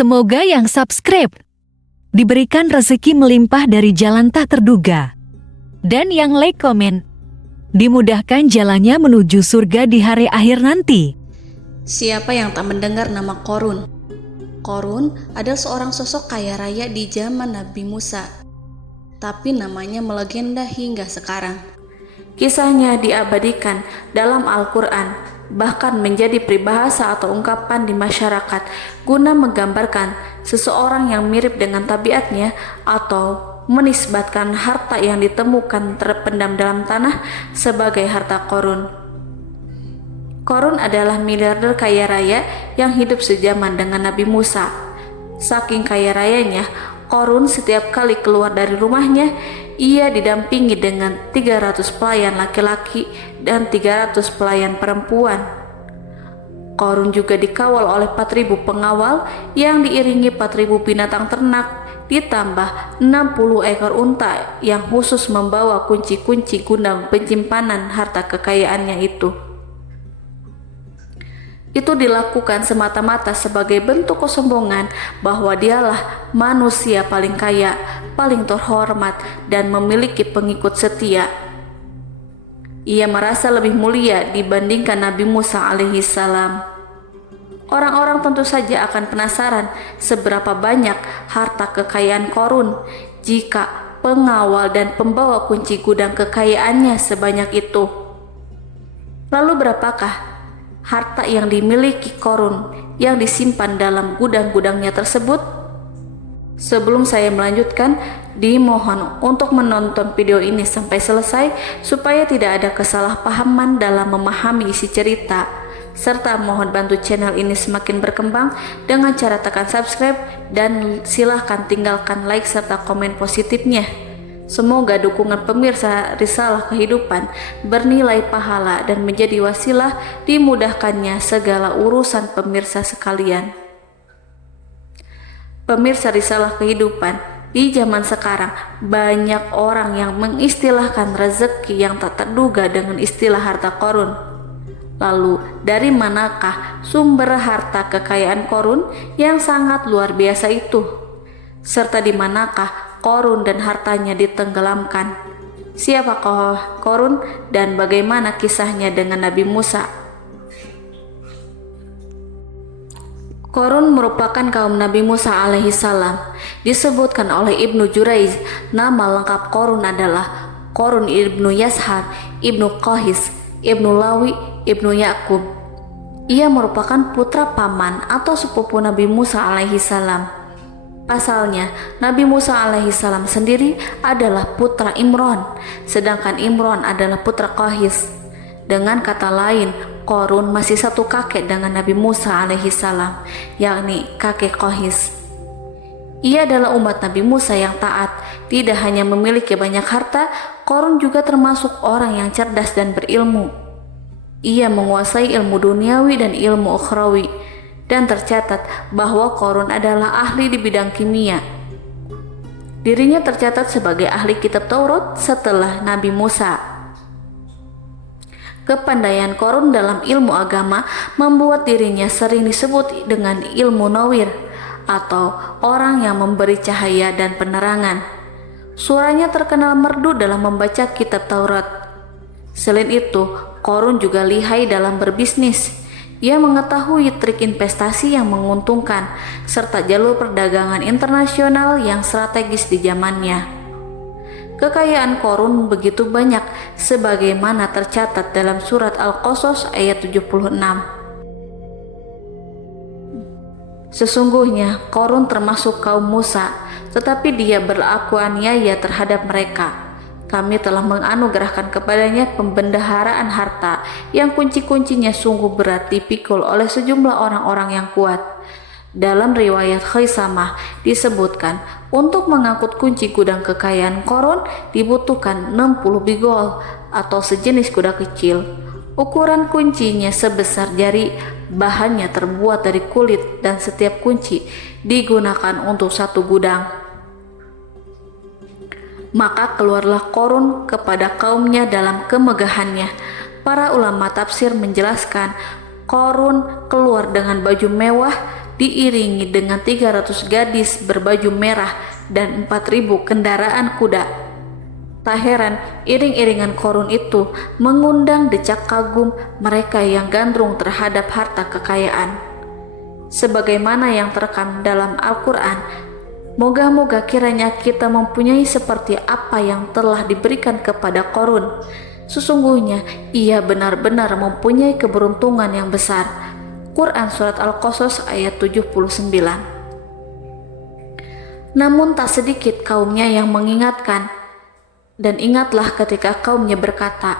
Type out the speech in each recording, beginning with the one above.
Semoga yang subscribe diberikan rezeki melimpah dari jalan tak terduga. Dan yang like komen, dimudahkan jalannya menuju surga di hari akhir nanti. Siapa yang tak mendengar nama Qorun? Qorun adalah seorang sosok kaya raya di zaman Nabi Musa, tapi namanya melegenda hingga sekarang. Kisahnya diabadikan dalam Al-Quran, bahkan menjadi peribahasa atau ungkapan di masyarakat guna menggambarkan seseorang yang mirip dengan tabiatnya atau menisbatkan harta yang ditemukan terpendam dalam tanah sebagai harta Qorun. Qorun adalah miliarder kaya raya yang hidup sejaman dengan Nabi Musa. Saking kaya rayanya, Qorun setiap kali keluar dari rumahnya, ia didampingi dengan 300 pelayan laki-laki dan 300 pelayan perempuan. Qorun juga dikawal oleh 4.000 pengawal yang diiringi 4.000 binatang ternak, ditambah 60 ekor unta yang khusus membawa kunci-kunci gudang penyimpanan harta kekayaannya itu. Itu dilakukan semata-mata sebagai bentuk kesombongan bahwa dialah manusia paling kaya, paling terhormat, dan memiliki pengikut setia. Ia merasa lebih mulia dibandingkan Nabi Musa alaihissalam. Orang-orang tentu saja akan penasaran seberapa banyak harta kekayaan Qorun jika pengawal dan pembawa kunci gudang kekayaannya sebanyak itu. Lalu berapakah harta yang dimiliki Qorun yang disimpan dalam gudang-gudangnya tersebut? Sebelum saya melanjutkan, dimohon untuk menonton video ini sampai selesai supaya tidak ada kesalahpahaman dalam memahami isi cerita, serta mohon bantu channel ini semakin berkembang dengan cara tekan subscribe dan silahkan tinggalkan like serta komen positifnya. Semoga dukungan pemirsa Risalah Kehidupan bernilai pahala dan menjadi wasilah dimudahkannya segala urusan pemirsa sekalian. Pemirsa Risalah Kehidupan, di zaman sekarang banyak orang yang mengistilahkan rezeki yang tak terduga dengan istilah harta Qorun. Lalu dari manakah sumber harta kekayaan Qorun yang sangat luar biasa itu? Serta di manakah Qorun dan hartanya ditenggelamkan? Siapakah Qorun dan bagaimana kisahnya dengan Nabi Musa? Qorun merupakan kaum Nabi Musa alaihissalam. Disebutkan oleh Ibnu Jurayj, nama lengkap Qorun adalah Qorun ibnu Yashar, ibnu Qahis, ibnu Lawi, ibnu Yakub. Ia merupakan putra paman atau sepupu Nabi Musa alaihissalam. Pasalnya, Nabi Musa alaihissalam sendiri adalah putra Imran, sedangkan Imran adalah putra Qahis. Dengan kata lain, Qorun masih satu kakek dengan Nabi Musa alaihissalam, yakni kakek Qahis. Ia adalah umat Nabi Musa yang taat. Tidak hanya memiliki banyak harta, Qorun juga termasuk orang yang cerdas dan berilmu. Ia menguasai ilmu duniawi dan ilmu ukhrawi, dan tercatat bahwa Qorun adalah ahli di bidang kimia. Dirinya tercatat sebagai ahli kitab Taurat setelah Nabi Musa. Kepandaian Qorun dalam ilmu agama membuat dirinya sering disebut dengan ilmu nawir atau orang yang memberi cahaya dan penerangan. Suaranya terkenal merdu dalam membaca kitab Taurat. Selain itu, Qorun juga lihai dalam berbisnis. Ia mengetahui trik investasi yang menguntungkan serta jalur perdagangan internasional yang strategis di zamannya. Kekayaan Qorun begitu banyak sebagaimana tercatat dalam surat Al-Qasas ayat 76. Sesungguhnya Qorun termasuk kaum Musa, tetapi dia berlaku aniaya terhadap mereka. Kami telah menganugerahkan kepadanya pembendaharaan harta yang kunci-kuncinya sungguh berat dipikul oleh sejumlah orang-orang yang kuat. Dalam riwayat Khaisamah disebutkan, untuk mengangkut kunci gudang kekayaan Qorun dibutuhkan 60 bigol atau sejenis kuda kecil. Ukuran kuncinya sebesar jari, bahannya terbuat dari kulit dan setiap kunci digunakan untuk satu gudang. Maka keluarlah Qorun kepada kaumnya dalam kemegahannya. Para ulama tafsir menjelaskan Qorun keluar dengan baju mewah diiringi dengan 300 gadis berbaju merah dan 4.000 kendaraan kuda. Tak heran iring-iringan Korun itu mengundang decak kagum mereka yang gandrung terhadap harta kekayaan. Sebagaimana yang terekam dalam Al-Quran, moga-moga kiranya kita mempunyai seperti apa yang telah diberikan kepada Korun. Sesungguhnya ia benar-benar mempunyai keberuntungan yang besar. Quran Surat Al-Qasas ayat 79. Namun tak sedikit kaumnya yang mengingatkan, dan ingatlah ketika kaumnya berkata,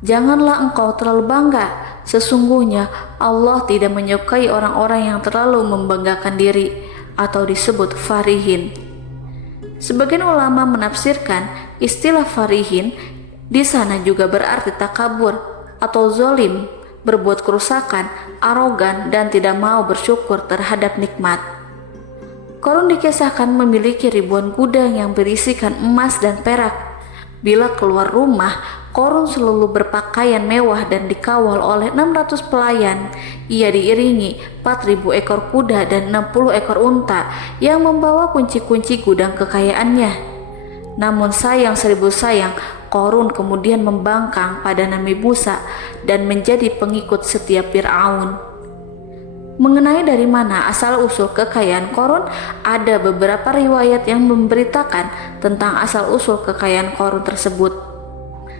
"Janganlah engkau terlalu bangga. Sesungguhnya Allah tidak menyukai orang-orang yang terlalu membanggakan diri atau disebut farihin." Sebagian ulama menafsirkan istilah farihin di sana juga berarti takabur atau zolim, berbuat kerusakan, arogan, dan tidak mau bersyukur terhadap nikmat. Korun dikisahkan memiliki ribuan gudang yang berisikan emas dan perak. Bila keluar rumah, Korun selalu berpakaian mewah dan dikawal oleh 600 pelayan. Ia diiringi 4.000 ekor kuda dan 60 ekor unta yang membawa kunci-kunci gudang kekayaannya. Namun sayang seribu sayang, Korun kemudian membangkang pada Nabi Musa dan menjadi pengikut setia Fir'aun. Mengenai dari mana asal-usul kekayaan Korun, ada beberapa riwayat yang memberitakan tentang asal-usul kekayaan Korun tersebut.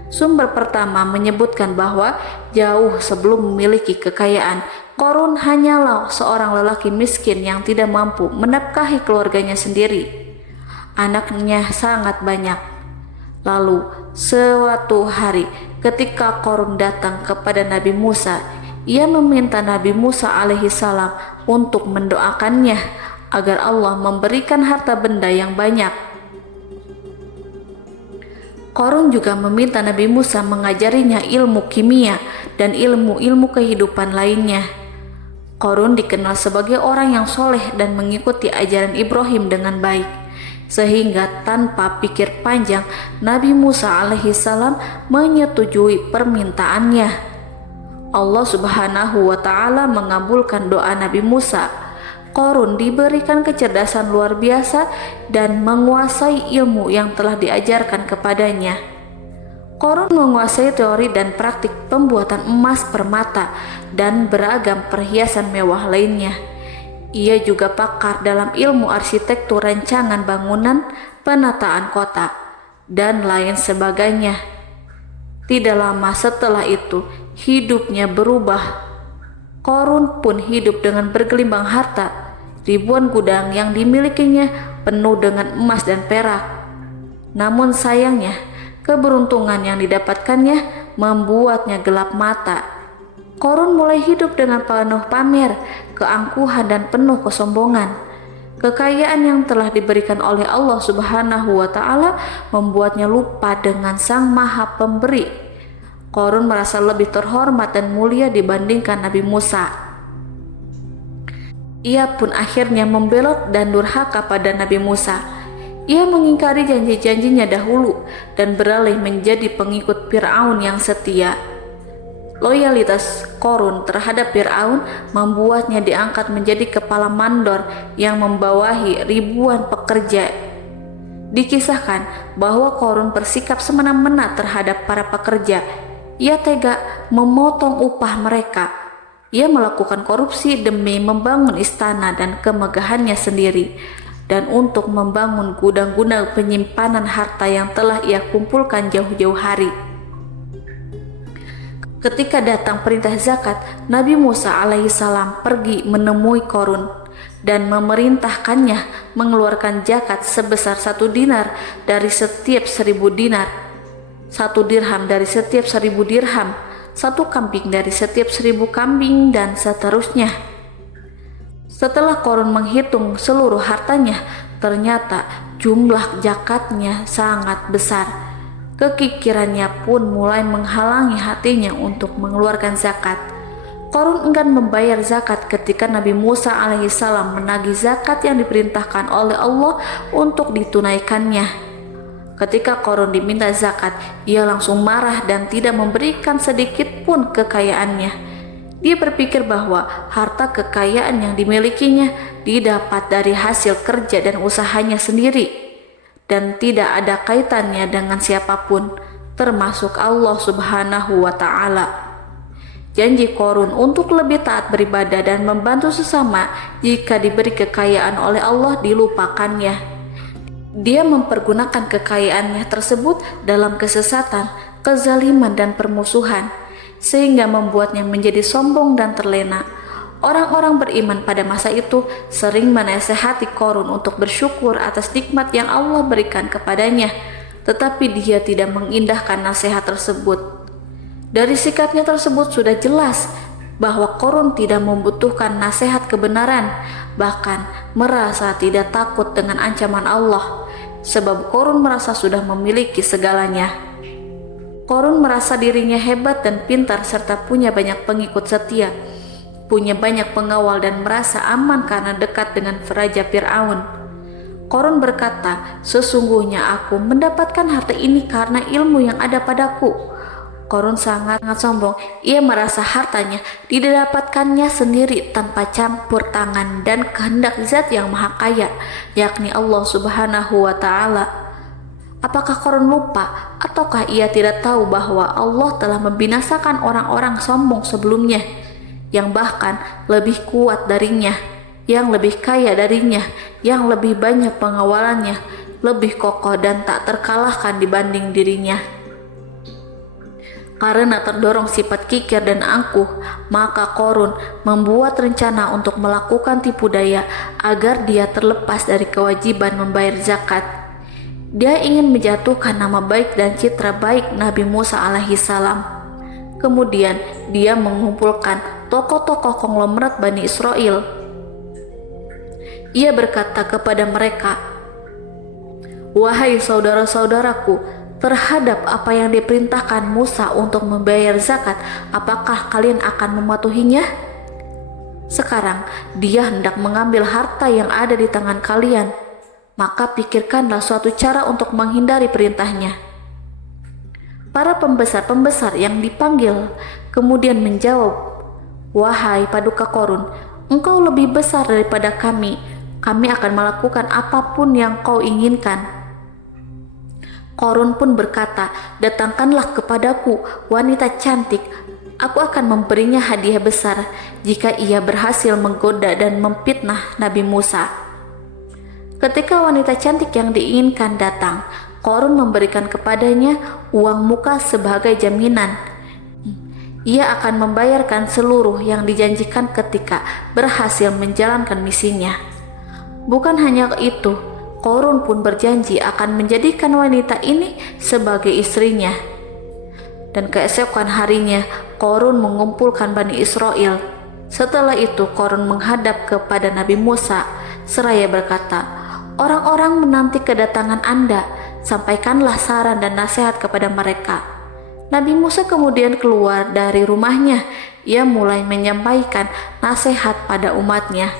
Sumber pertama menyebutkan bahwa jauh sebelum memiliki kekayaan, Korun hanyalah seorang lelaki miskin yang tidak mampu menafkahi keluarganya sendiri. Anaknya sangat banyak. Lalu, suatu hari ketika Korun datang kepada Nabi Musa, ia meminta Nabi Musa alaihissalam untuk mendoakannya agar Allah memberikan harta benda yang banyak. Korun juga meminta Nabi Musa mengajarinya ilmu kimia dan ilmu-ilmu kehidupan lainnya. Korun dikenal sebagai orang yang soleh dan mengikuti ajaran Ibrahim dengan baik, sehingga tanpa pikir panjang Nabi Musa alaihissalam menyetujui permintaannya. Allah Subhanahu wa Ta'ala mengabulkan doa Nabi Musa. Korun diberikan kecerdasan luar biasa dan menguasai ilmu yang telah diajarkan kepadanya. Korun menguasai teori dan praktik pembuatan emas permata dan beragam perhiasan mewah lainnya. Ia juga pakar dalam ilmu arsitektur rancangan bangunan, penataan kota, dan lain sebagainya. Tidak lama setelah itu, hidupnya berubah. Korun pun hidup dengan bergelimbang harta. Ribuan gudang yang dimilikinya penuh dengan emas dan perak. Namun sayangnya, keberuntungan yang didapatkannya membuatnya gelap mata. Korun mulai hidup dengan penuh pamer, keangkuhan, dan penuh kesombongan. Kekayaan yang telah diberikan oleh Allah Subhanahu wa Ta'ala membuatnya lupa dengan Sang Maha Pemberi. Korun merasa lebih terhormat dan mulia dibandingkan Nabi Musa. Ia pun akhirnya membelot dan durhaka pada Nabi Musa. Ia mengingkari janji-janjinya dahulu dan beralih menjadi pengikut Fir'aun yang setia. Loyalitas Korun terhadap Fir'aun membuatnya diangkat menjadi kepala mandor yang membawahi ribuan pekerja. Dikisahkan bahwa Korun bersikap semena-mena terhadap para pekerja. Ia tega memotong upah mereka. Ia melakukan korupsi demi membangun istana dan kemegahannya sendiri, dan untuk membangun gudang-gudang penyimpanan harta yang telah ia kumpulkan jauh-jauh hari. Ketika datang perintah zakat, Nabi Musa alaihissalam pergi menemui Korun dan memerintahkannya mengeluarkan zakat sebesar 1 dinar dari setiap 1.000 dinar, 1 dirham dari setiap 1.000 dirham, 1 kambing dari setiap 1.000 kambing, dan seterusnya. Setelah Korun menghitung seluruh hartanya, ternyata jumlah zakatnya sangat besar. Kekikirannya pun mulai menghalangi hatinya untuk mengeluarkan zakat. Korun enggan membayar zakat ketika Nabi Musa alaihissalam menagih zakat yang diperintahkan oleh Allah untuk ditunaikannya. Ketika Korun diminta zakat, ia langsung marah dan tidak memberikan sedikit pun kekayaannya. Dia berpikir bahwa harta kekayaan yang dimilikinya didapat dari hasil kerja dan usahanya sendiri, dan tidak ada kaitannya dengan siapapun, termasuk Allah Subhanahu wa Ta'ala. Janji Korun untuk lebih taat beribadah dan membantu sesama jika diberi kekayaan oleh Allah dilupakannya. Dia mempergunakan kekayaannya tersebut dalam kesesatan, kezaliman, dan permusuhan, sehingga membuatnya menjadi sombong dan terlena. Orang-orang beriman pada masa itu sering menasehati Korun untuk bersyukur atas nikmat yang Allah berikan kepadanya, tetapi dia tidak mengindahkan nasihat tersebut. Dari sikapnya tersebut sudah jelas bahwa Korun tidak membutuhkan nasihat kebenaran, bahkan merasa tidak takut dengan ancaman Allah, sebab Korun merasa sudah memiliki segalanya. Korun merasa dirinya hebat dan pintar serta punya banyak pengikut setia, punya banyak pengawal dan merasa aman karena dekat dengan Raja Fir'aun. Korun berkata, "Sesungguhnya aku mendapatkan harta ini karena ilmu yang ada padaku." Korun sangat sombong. Ia merasa hartanya didapatkannya sendiri tanpa campur tangan dan kehendak Zat yang Maha Kaya, yakni Allah Subhanahu wa Ta'ala. Apakah Korun lupa ataukah ia tidak tahu bahwa Allah telah membinasakan orang-orang sombong sebelumnya, yang bahkan lebih kuat darinya, yang lebih kaya darinya, yang lebih banyak pengawalannya, lebih kokoh dan tak terkalahkan dibanding dirinya? Karena terdorong sifat kikir dan angkuh, maka Korun membuat rencana untuk melakukan tipu daya agar dia terlepas dari kewajiban membayar zakat. Dia ingin menjatuhkan nama baik dan citra baik Nabi Musa alaihissalam. Kemudian dia mengumpulkan tokoh-tokoh konglomerat Bani Israel. Ia berkata kepada mereka, "Wahai saudara-saudaraku, terhadap apa yang diperintahkan Musa untuk membayar zakat, apakah kalian akan mematuhinya? Sekarang dia hendak mengambil harta yang ada di tangan kalian, maka pikirkanlah suatu cara untuk menghindari perintahnya." Para pembesar-pembesar yang dipanggil kemudian menjawab, "Wahai paduka Korun, engkau lebih besar daripada kami akan melakukan apapun yang kau inginkan." Korun pun berkata, "Datangkanlah kepadaku wanita cantik, aku akan memberinya hadiah besar jika ia berhasil menggoda dan memfitnah Nabi Musa." Ketika wanita cantik yang diinginkan datang, Korun memberikan kepadanya uang muka sebagai jaminan. Ia akan membayarkan seluruh yang dijanjikan ketika berhasil menjalankan misinya. Bukan hanya itu, Korun pun berjanji akan menjadikan wanita ini sebagai istrinya. Dan keesokan harinya, Korun mengumpulkan Bani Israel. Setelah itu, Korun menghadap kepada Nabi Musa seraya berkata, "Orang-orang menanti kedatangan Anda, sampaikanlah saran dan nasihat kepada mereka." Nabi Musa kemudian keluar dari rumahnya. Ia mulai menyampaikan nasihat pada umatnya.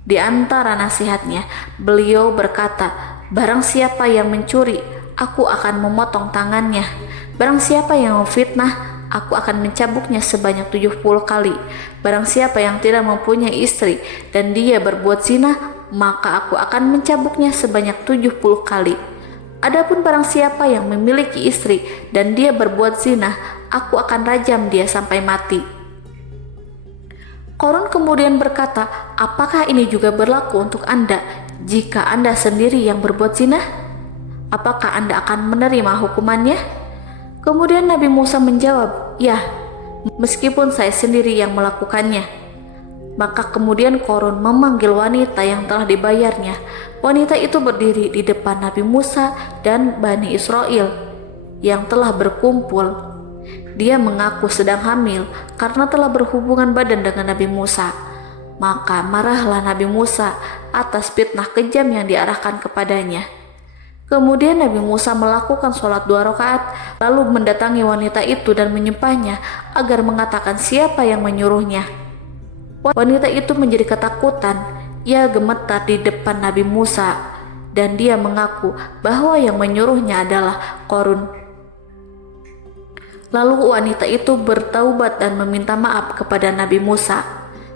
Di antara nasihatnya, beliau berkata, "Barang siapa yang mencuri, aku akan memotong tangannya. Barang siapa yang memfitnah, aku akan mencambuknya sebanyak 70 kali. Barang siapa yang tidak mempunyai istri dan dia berbuat zina, maka aku akan mencambuknya sebanyak 70 kali. Adapun barang siapa yang memiliki istri dan dia berbuat zina, aku akan rajam dia sampai mati." Korun kemudian berkata, "Apakah ini juga berlaku untuk Anda jika Anda sendiri yang berbuat zina? Apakah Anda akan menerima hukumannya?" Kemudian Nabi Musa menjawab, "Ya, meskipun saya sendiri yang melakukannya." Maka kemudian Korun memanggil wanita yang telah dibayarnya. Wanita itu berdiri di depan Nabi Musa dan Bani Israel yang telah berkumpul. Dia mengaku sedang hamil karena telah berhubungan badan dengan Nabi Musa. Maka marahlah Nabi Musa atas fitnah kejam yang diarahkan kepadanya. Kemudian Nabi Musa melakukan sholat 2 rakaat, lalu mendatangi wanita itu dan menyumpahnya agar mengatakan siapa yang menyuruhnya. Wanita itu menjadi ketakutan. Ia gemetar di depan Nabi Musa dan dia mengaku bahwa yang menyuruhnya adalah Korun. Lalu wanita itu bertaubat dan meminta maaf kepada Nabi Musa.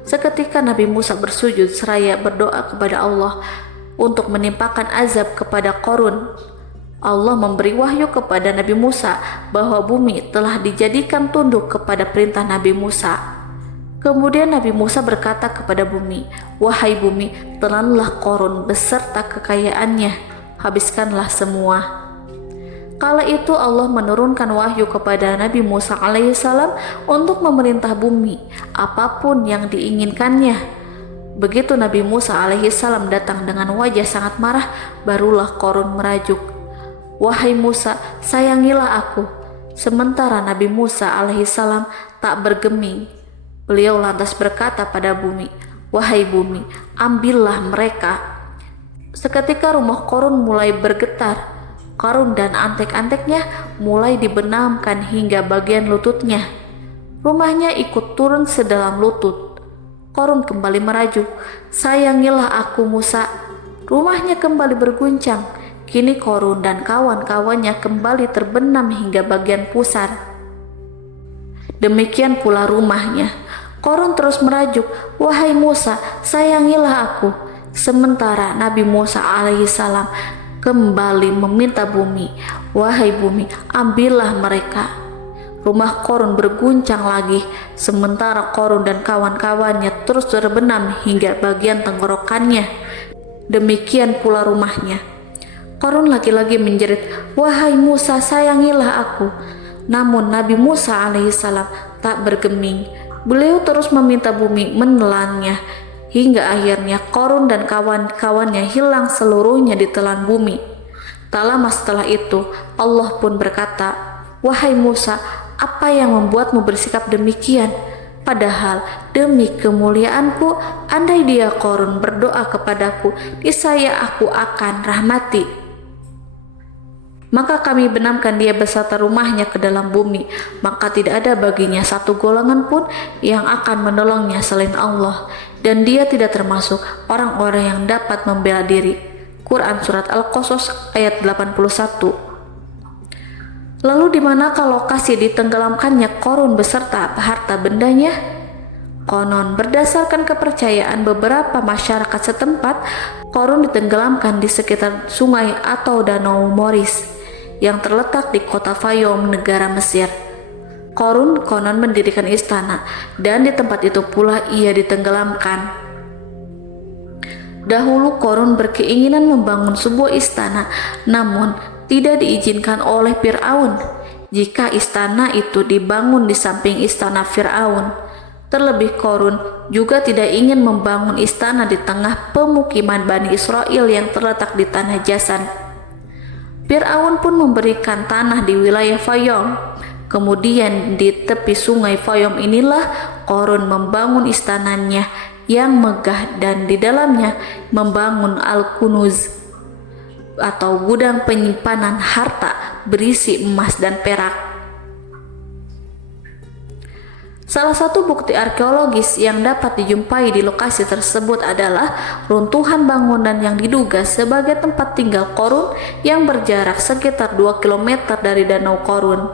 Seketika Nabi Musa bersujud seraya berdoa kepada Allah untuk menimpakan azab kepada Qarun. Allah memberi wahyu kepada Nabi Musa bahwa bumi telah dijadikan tunduk kepada perintah Nabi Musa. Kemudian Nabi Musa berkata kepada bumi, "Wahai bumi, telanlah Qarun beserta kekayaannya, habiskanlah semua." Kala itu Allah menurunkan wahyu kepada Nabi Musa alaihissalam untuk memerintah bumi apapun yang diinginkannya. Begitu Nabi Musa alaihissalam datang dengan wajah sangat marah, barulah Qarun merajuk, "Wahai Musa, sayangilah aku." Sementara Nabi Musa alaihissalam tak bergeming. Beliau lantas berkata pada bumi, "Wahai bumi, ambillah mereka." Seketika rumah Qarun mulai bergetar. Qarun dan antek-anteknya mulai dibenamkan hingga bagian lututnya. Rumahnya ikut turun sedalam lutut. Qarun kembali merajuk, "Sayangilah aku Musa." Rumahnya kembali berguncang. Kini Qarun dan kawan-kawannya kembali terbenam hingga bagian pusar. Demikian pula rumahnya. Qarun terus merajuk, "Wahai Musa, sayangilah aku." Sementara Nabi Musa alaihissalam kembali meminta bumi, "Wahai bumi, ambillah mereka." Rumah Qarun berguncang lagi, sementara Qarun dan kawan-kawannya terus terbenam hingga bagian tenggorokannya. Demikian pula rumahnya. Qarun lagi-lagi menjerit, "Wahai Musa, sayangilah aku." Namun Nabi Musa alaihissalam tak bergeming. Beliau terus meminta bumi menelannya, hingga akhirnya Qarun dan kawan-kawannya hilang seluruhnya ditelan bumi. Tak lama setelah itu, Allah pun berkata, "Wahai Musa, apa yang membuatmu bersikap demikian? Padahal demi kemuliaanku, andai dia Qarun berdoa kepadaku, niscaya aku akan rahmati. Maka kami benamkan dia beserta rumahnya ke dalam bumi, maka tidak ada baginya satu golongan pun yang akan menolongnya selain Allah, dan dia tidak termasuk orang-orang yang dapat membela diri." Quran Surat Al-Qasas ayat 81. Lalu di manakah lokasi ditenggelamkannya Qarun beserta harta bendanya? Konon berdasarkan kepercayaan beberapa masyarakat setempat, Qarun ditenggelamkan di sekitar sungai atau danau Moris yang terletak di kota Fayum, negara Mesir. Qarun konon mendirikan istana, dan di tempat itu pula ia ditenggelamkan. Dahulu Qarun berkeinginan membangun sebuah istana, namun tidak diizinkan oleh Fir'aun jika istana itu dibangun di samping istana Fir'aun. Terlebih Qarun juga tidak ingin membangun istana di tengah pemukiman Bani Israel yang terletak di tanah Jasan. Fir'aun pun memberikan tanah di wilayah Fayum. Kemudian di tepi sungai Fayum inilah Qarun membangun istananya yang megah, dan di dalamnya membangun Al-Kunuz atau gudang penyimpanan harta berisi emas dan perak. Salah satu bukti arkeologis yang dapat dijumpai di lokasi tersebut adalah runtuhan bangunan yang diduga sebagai tempat tinggal Qarun yang berjarak sekitar 2 km dari Danau Qarun.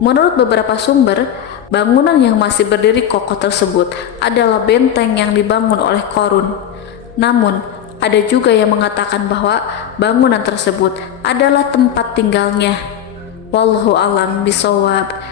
Menurut beberapa sumber, bangunan yang masih berdiri kokoh tersebut adalah benteng yang dibangun oleh Qarun. Namun, ada juga yang mengatakan bahwa bangunan tersebut adalah tempat tinggalnya. Wallahu a'lam bishawab.